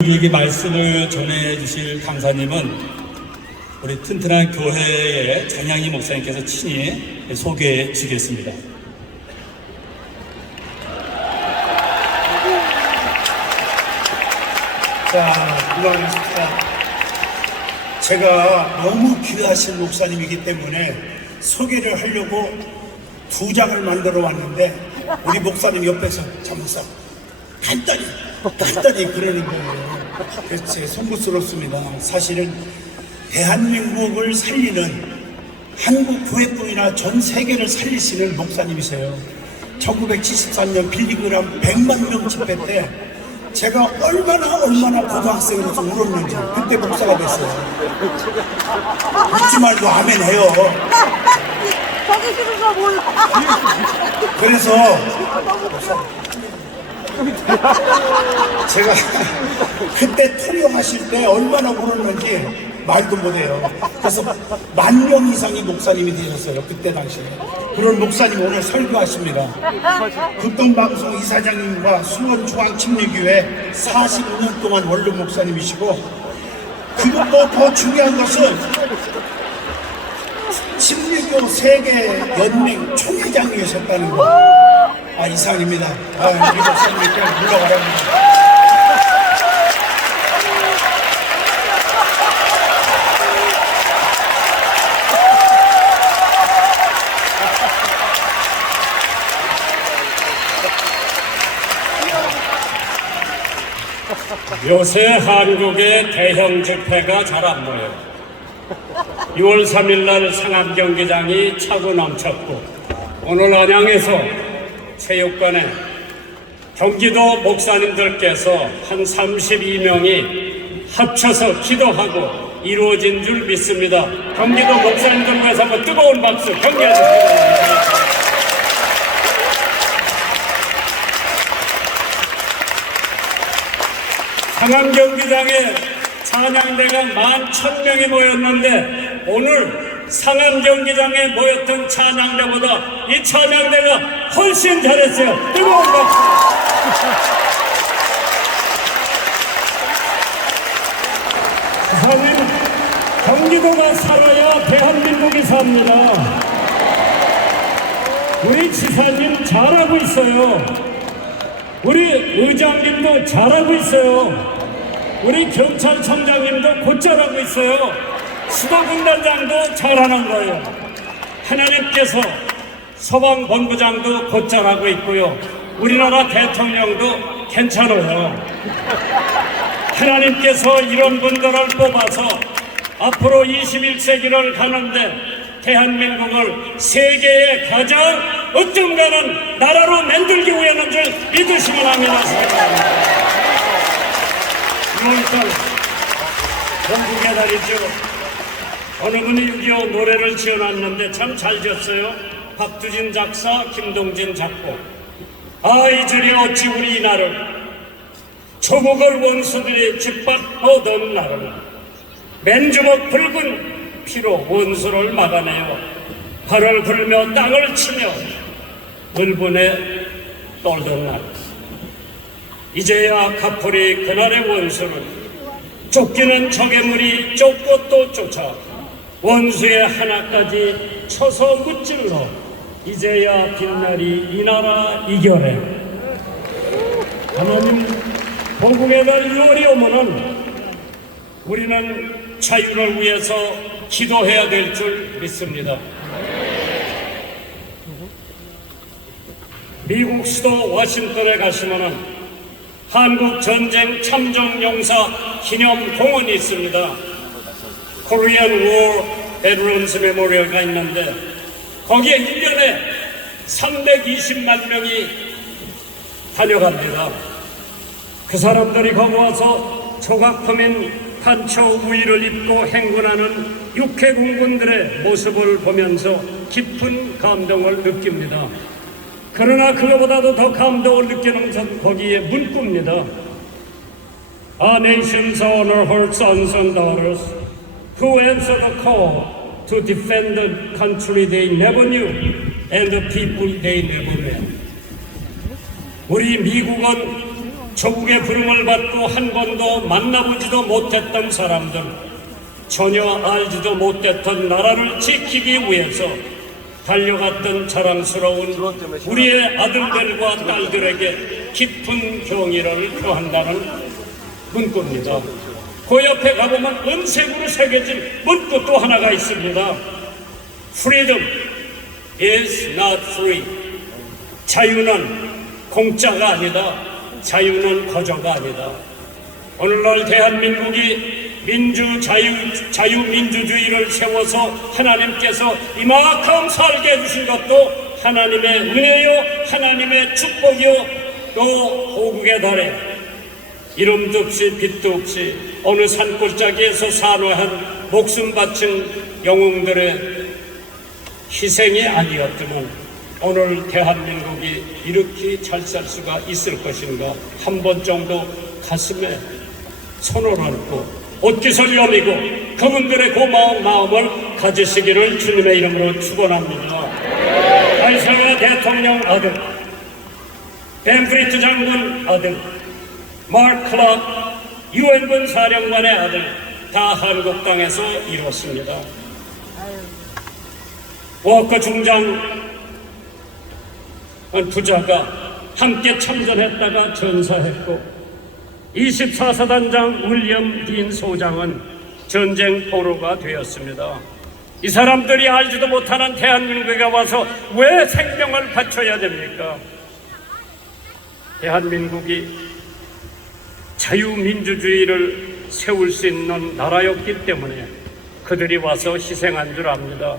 우리에게 말씀을 전해주실 강사님은 우리 튼튼한 교회의 장양희 목사님께서 친히 소개해 주시겠습니다. 자, 고맙습니다. 제가 너무 귀하신 목사님이기 때문에 소개를 하려고 2장을 만들어 왔는데 우리 목사님 옆에서 잠깐 간단히 그러는 거예요. 그래서 제 송구스럽습니다. 사실은 대한민국을 살리는 한국 교회뿐이나 전 세계를 살리시는 목사님이세요. 1973년 빌리그람 100만 명 집회 때 제가 얼마나 고등학생으로서 울었는지 그때 목사가 됐어요. 웃지 말고 아멘 해요. 저기 싫은 거 몰라. 그래서 제가 그때 투령하실 때 얼마나 울었는지 말도 못해요. 그래서 10,000명 이상의 목사님이 되셨어요. 그때 당시에. 그런 목사님 오늘 설교하십니다. 극동방송 이사장님과 수원중앙침례교회 45년 동안 원로 목사님이시고, 그것도 더 중요한 것은 침례교 세계 연맹 총회장이셨다는 거. 이상입니다. 우리 목사님께 물러가랍니다. 요새 한국의 대형 집회가 잘 안 보여요. 6월 3일 날 상암 경기장이 차고 넘쳤고, 오늘 안양에서 체육관에 경기도 목사님들께서 한 32명이 합쳐서 기도하고 이루어진 줄 믿습니다. 경기도 목사님들 위해서 한번 뜨거운 박수 경기해 주시기 상암 경기장에 찬양대가 11,000명이 모였는데, 오늘 상암 경기장에 모였던 찬양대보다 이 찬양대가 훨씬 잘했어요. 뜨거운 박수. 지사님, 경기도가 살아야 대한민국이 삽니다. 우리 지사님 잘하고 있어요. 우리 의장님도 잘하고 있어요. 우리 경찰청장님도 곧잘하고 있어요. 수도군단장도 잘하는 거예요. 하나님께서 서방본부장도 곧잘하고 있고요. 우리나라 대통령도 괜찮아요. 하나님께서 이런 분들을 뽑아서 앞으로 21세기를 가는데 대한민국을 세계의 가장 어떤가는 나라로 만들기 위하는 줄 믿으시면 합니다. 6월달 건국의 달이죠. 어느 분이 6.25 노래를 지어놨는데 참 잘 지었어요. 박두진 작사, 김동진 작곡. 이들이 어찌 우리 이 나를 조국을 원수들이 짓밟아던 나를 맨주먹 붉은 피로 원수를 막아내요. 발을 들며 땅을 치며 늘분에 떨던 날, 이제야 가풀이 그날의 원수를 쫓기는 적의 물이 쫓고 또 쫓아 원수의 하나까지 쳐서 무찔러 이제야 빛날이 이 나라 이겨내. 하나님, 건국의 날 6월이 오면은 우리는 자유를 위해서 기도해야 될 줄 믿습니다. 미국 수도 워싱턴에 가시면은 한국 전쟁 참전 용사 기념 공원이 있습니다. Korean War Veterans Memorial가 있는데, 거기에 1년에 320만 명이 다녀갑니다. 그 사람들이 거기 와서 조각품인 탄초 우의를 입고 행군하는 육해공군들의 모습을 보면서 깊은 감동을 느낍니다. 그러나 그거보다도 더 감동을 느끼는 것은 거기에 문구입니다. Our nations honor her sons and daughters who answer the call to defend the country they never knew and the people they never met. 우리 미국은 조국의 부름을 받고 한 번도 만나보지도 못했던 사람들, 전혀 알지도 못했던 나라를 지키기 위해서 달려갔던 자랑스러운 우리의 아들들과 딸들에게 깊은 경의를 표한다는 문구입니다. 그 옆에 가보면 은색으로 새겨진 문구 또 하나가 있습니다. Freedom is not free. 자유는 공짜가 아니다. 자유는 거저가 아니다. 오늘날 대한민국이 자유민주주의를 세워서 하나님께서 이만큼 살게 해주신 것도 하나님의 은혜요, 하나님의 축복이요, 또 호국의 달에 이름도 없이 빛도 없이 어느 산골짜기에서 산화한 목숨 바친 영웅들의 희생이 아니었다면 오늘 대한민국이 이렇게 잘 살 수가 있을 것인가. 한 번 정도 가슴에 손을 얹고 옷깃을 여미고 그분들의 고마운 마음을 가지시기를 주님의 이름으로 축원합니다. 아이사야 대통령 아들, 벤프리트 장군 아들, 마크 클락 유엔군 사령관의 아들 다 한국 땅에서 이뤘습니다. 워커 중장 부자가 함께 참전했다가 전사했고 24사단장 윌리엄 딘 소장은 전쟁 포로가 되었습니다. 이 사람들이 알지도 못하는 대한민국에 와서 왜 생명을 바쳐야 됩니까? 대한민국이 자유민주주의를 세울 수 있는 나라였기 때문에 그들이 와서 희생한 줄 압니다.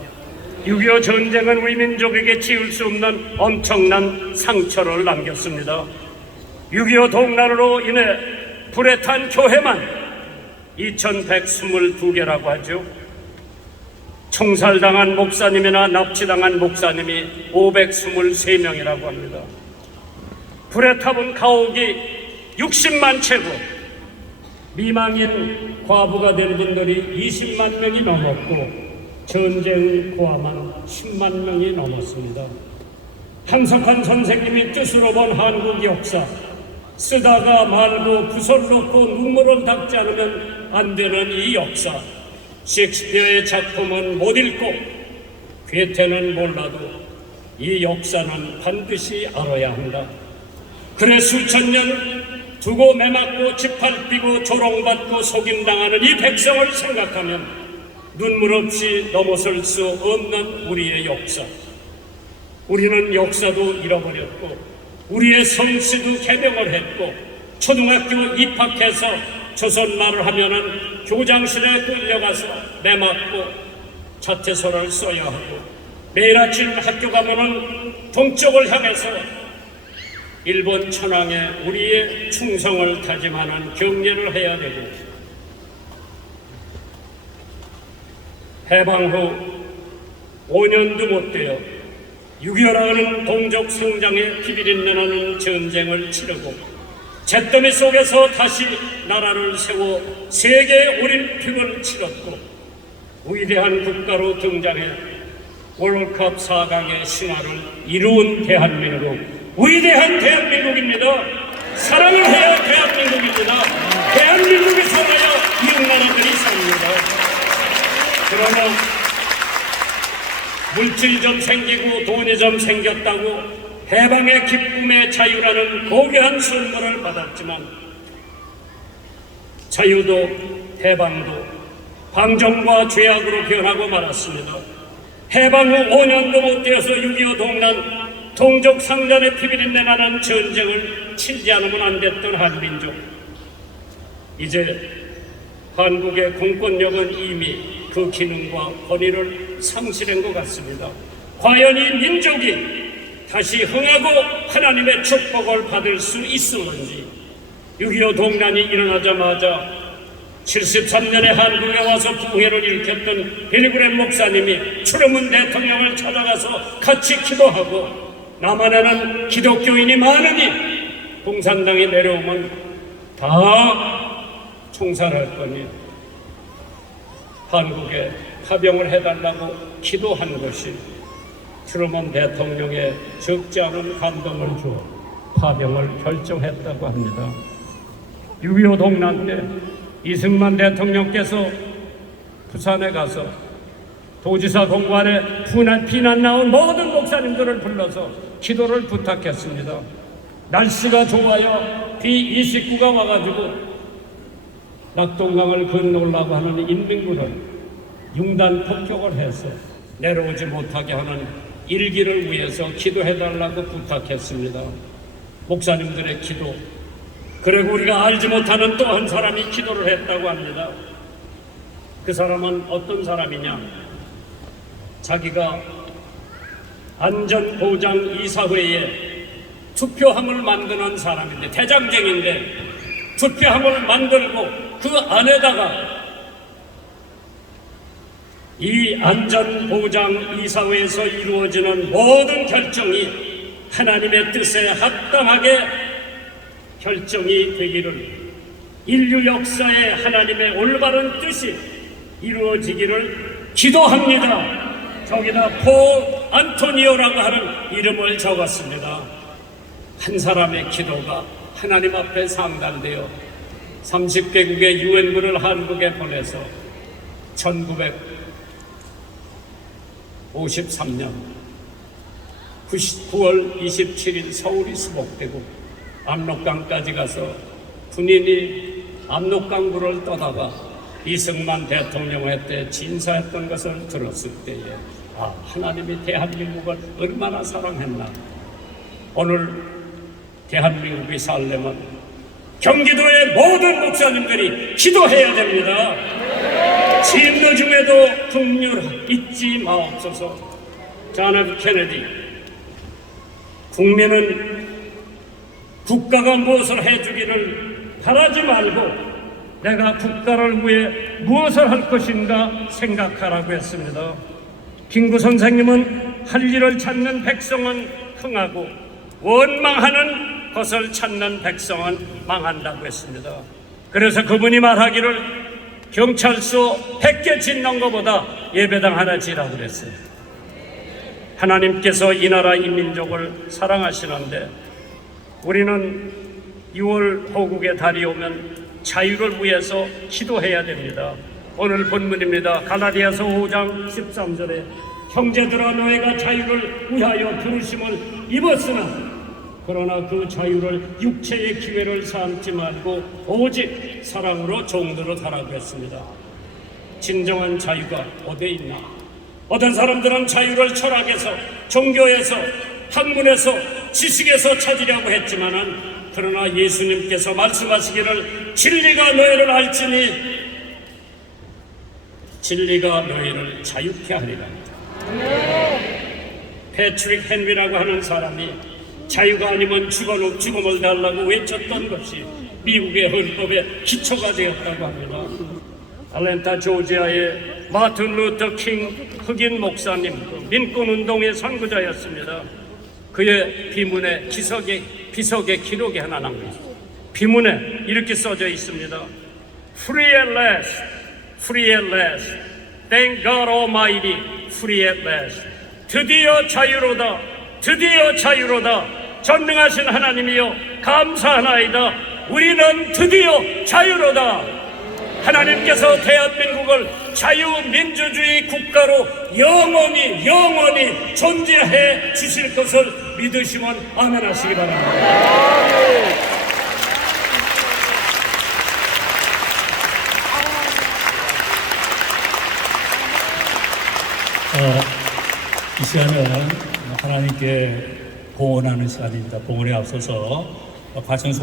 6.25 전쟁은 우리 민족에게 지울 수 없는 엄청난 상처를 남겼습니다. 6.25 동란으로 인해 불에 탄 교회만 2122개라고 하죠. 총살당한 목사님이나 납치당한 목사님이 523명이라고 합니다. 불에 타본 가옥이 60만 채고 미망인 과부가 된 분들이 20만 명이 넘었고 전쟁 고아만 10만 명이 넘었습니다. 한석환 선생님이 뜻으로 본 한국 역사, 쓰다가 말고 붓을 놓고 눈물을 닦지 않으면 안 되는 이 역사, 셰익스피어의 작품은 못 읽고 괴테는 몰라도 이 역사는 반드시 알아야 한다. 그래 수천 년 두고 매맞고 짓밟히고 조롱받고 속임당하는 이 백성을 생각하면 눈물 없이 넘어설 수 없는 우리의 역사. 우리는 역사도 잃어버렸고 우리의 성씨도 개명을 했고 초등학교 입학해서 조선말을 하면은 교장실에 끌려가서 매맞고 자퇴서를 써야 하고 매일 아침 학교 가면은 동쪽을 향해서 일본 천황에 우리의 충성을 다짐하는 경례를 해야 되고 해방 후 5년도 못 되어 6.25라는 동족 성장의 비비린내 나는 전쟁을 치르고 잿더미 속에서 다시 나라를 세워 세계 올림픽을 치렀고 위대한 국가로 등장해 월드컵 4강의 신화를 이룬 대한민국, 위대한 대한민국입니다. 사랑을 해야 대한민국입니다. 대한민국이 살아야 이웃 나라들이 삽니다. 그러나 물질 좀 생기고 돈이 좀 생겼다고 해방의 기쁨의 자유라는 고귀한 선물을 받았지만 자유도 해방도 방정과 죄악으로 변하고 말았습니다. 해방 후 5년도 못 되어서 6.25 동란 동족 상잔의 피비린내 나는 전쟁을 치르지 않으면 안 됐던 한민족, 이제 한국의 공권력은 이미 그 기능과 권위를 상실한 것 같습니다. 과연 이 민족이 다시 흥하고 하나님의 축복을 받을 수 있을런지. 6.25 동란이 일어나자마자 73년에 한국에 와서 부흥회를 일으켰던 빌그램 목사님이 추르문 대통령을 찾아가서 같이 기도하고 남한에는 기독교인이 많으니 공산당이 내려오면 다 총살할 거니 한국에 파병을 해달라고 기도한 것이 트루먼 대통령의 적지 않은 감동을 주어 파병을 결정했다고 합니다. 6.25 동란 때 이승만 대통령께서 부산에 가서 도지사 공관에 피난 나온 모든 목사님들을 불러서 기도를 부탁했습니다. 날씨가 좋아요. B-29가 와가지고 낙동강을 건너려고 하는 인민군을 융단 폭격을 해서 내려오지 못하게 하는 일기를 위해서 기도해달라고 부탁했습니다. 목사님들의 기도, 그리고 우리가 알지 못하는 또 한 사람이 기도를 했다고 합니다. 그 사람은 어떤 사람이냐? 자기가 안전보장이사회에 투표함을 만드는 사람인데, 대장쟁인데 투표함을 만들고 그 안에다가 이 안전보장이사회에서 이루어지는 모든 결정이 하나님의 뜻에 합당하게 결정이 되기를, 인류 역사에 하나님의 올바른 뜻이 이루어지기를 기도합니다. 저기다 폴 안토니오라고 하는 이름을 적었습니다. 한 사람의 기도가 하나님 앞에 상달되어 30개국의 유엔군을 한국에 보내서 1953년 9월 27일 서울이 수복되고 압록강까지 가서 군인이 압록강물을 떠다가 이승만 대통령회 때 진사했던 것을 들었을 때에 하나님이 대한민국을 얼마나 사랑했나. 오늘 대한민국이 살려면 경기도의 모든 목사님들이 기도해야 됩니다. 진노 중에도 긍휼 잊지 마옵소서. 존 F 케네디, 국민은 국가가 무엇을 해주기를 바라지 말고 내가 국가를 위해 무엇을 할 것인가 생각하라고 했습니다. 김구 선생님은 할 일을 찾는 백성은 흥하고 원망하는 것을 찾는 백성은 망한다고 했습니다. 그래서 그분이 말하기를 경찰서 100개 짓는 것보다 예배당 하나 지라고 그랬어요. 하나님께서 이 나라 이 민족을 사랑하시는데 우리는 6월 호국의 달이 오면 자유를 위해서 기도해야 됩니다. 오늘 본문입니다. 갈라디아서 5장 13절에 형제들아 너희가 자유를 위하여 부르심을 입었으나 그러나 그 자유를 육체의 기회를 삼지 말고 오직 사랑으로 종들로 살라고 했습니다. 진정한 자유가 어디에 있나? 어떤 사람들은 자유를 철학에서, 종교에서, 학문에서, 지식에서 찾으려고 했지만은 그러나 예수님께서 말씀하시기를 진리가 너희를 알지니 진리가 너희를 자유케 하리라. 패트릭 헨리라고 하는 사람이 자유가 아니면 죽음을 달라고 외쳤던 것이 미국의 헌법의 기초가 되었다고 합니다. 아틀랜타 조지아의 마틴 루터 킹 흑인 목사님, 민권운동의 선구자였습니다. 그의 비문에 비석의 기록이 하나 남겨있습니다. 비문에 이렇게 써져 있습니다. Free at last, free at last, thank God Almighty, free at last. 드디어 자유로다, 드디어 자유로다. 전능하신 하나님이여 감사하나이다. 우리는 드디어 자유로다. 하나님께서 대한민국을 자유민주주의 국가로 영원히 존재해 주실 것을 믿으시면 아멘하시기 바랍니다. 이 시간은 하나님께 봉헌하는 시간입니다. 봉헌에 앞서서 과천